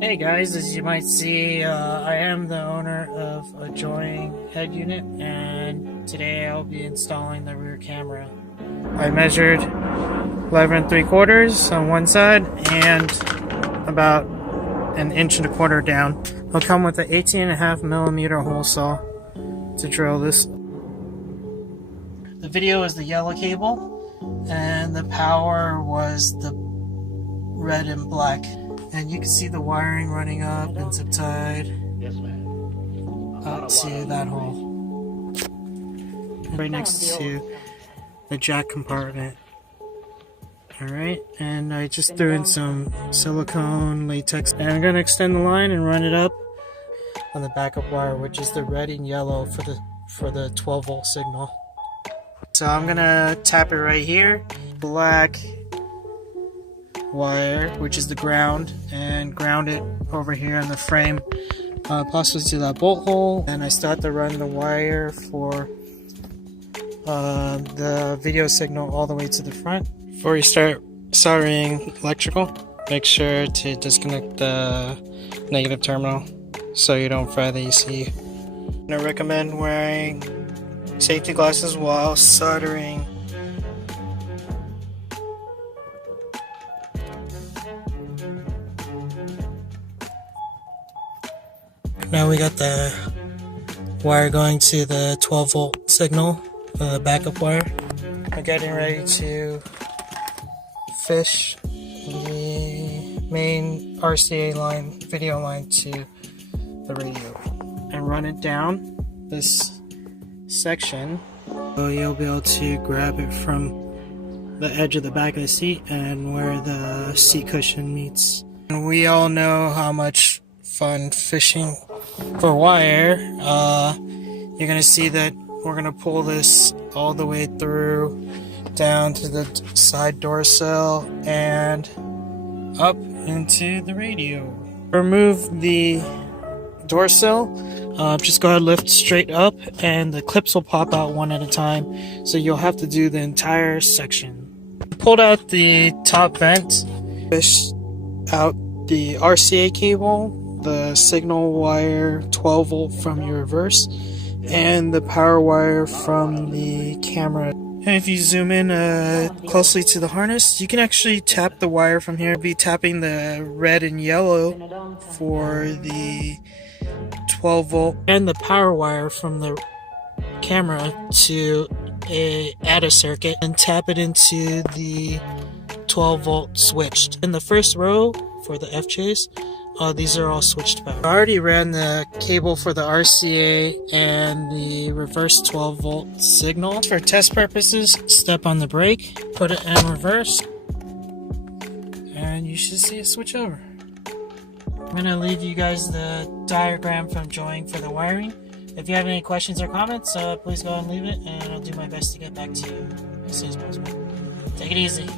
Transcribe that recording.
Hey guys, as you might see, I am the owner of a joining head unit, and today I'll be installing the rear camera. I measured 11 3/4 on one side and about 1 1.25 inches down. It'll come with an 18.5mm hole saw to drill this. The video is the yellow cable, and the power was the red and black. And you can see the wiring running up and zip tied up to that hole. Right next to the jack compartment. Alright, and I just threw in some silicone latex. And I'm going to extend the line and run it up on the backup wire, which is the red and yellow for the 12 volt signal. So I'm going to tap it right here. Black wire, which is the ground, and ground it over here on the frame, possibly to that bolt hole. And I start to run the wire for the video signal all the way to the front. Before you start soldering electrical, make sure to disconnect the negative terminal so you don't fry the ECU. I recommend wearing safety glasses while soldering. Now we got the wire going to the 12 volt signal, backup wire. We're getting ready to fish the main RCA line, video line, to the radio and run it down this section. So you'll be able to grab it from the edge of the back of the seat and where the seat cushion meets. And we all know how much fun fishing for wire. You're gonna see that we're gonna pull this all the way through down to the side door sill and up into the radio. Remove the door sill. Just go ahead, lift straight up, and the clips will pop out one at a time, so you'll have to do the entire section. Pulled out the top vent, fished out the RCA cable, the signal wire 12 volt from your reverse, and the power wire from the camera. And if you zoom in closely to the harness, you can actually tap the wire from here. Be tapping the red and yellow for the 12 volt and the power wire from the camera to add a circuit, and tap it into the 12 volt switched. In the first row for the FJs, these are all switched back. I already ran the cable for the RCA and the reverse 12 volt signal. For test purposes, step on the brake, put it in reverse, and you should see it switch over. I'm going to leave you guys the diagram from Joing for the wiring. If you have any questions or comments, please go and leave it, and I'll do my best to get back to you as soon as possible. Take it easy.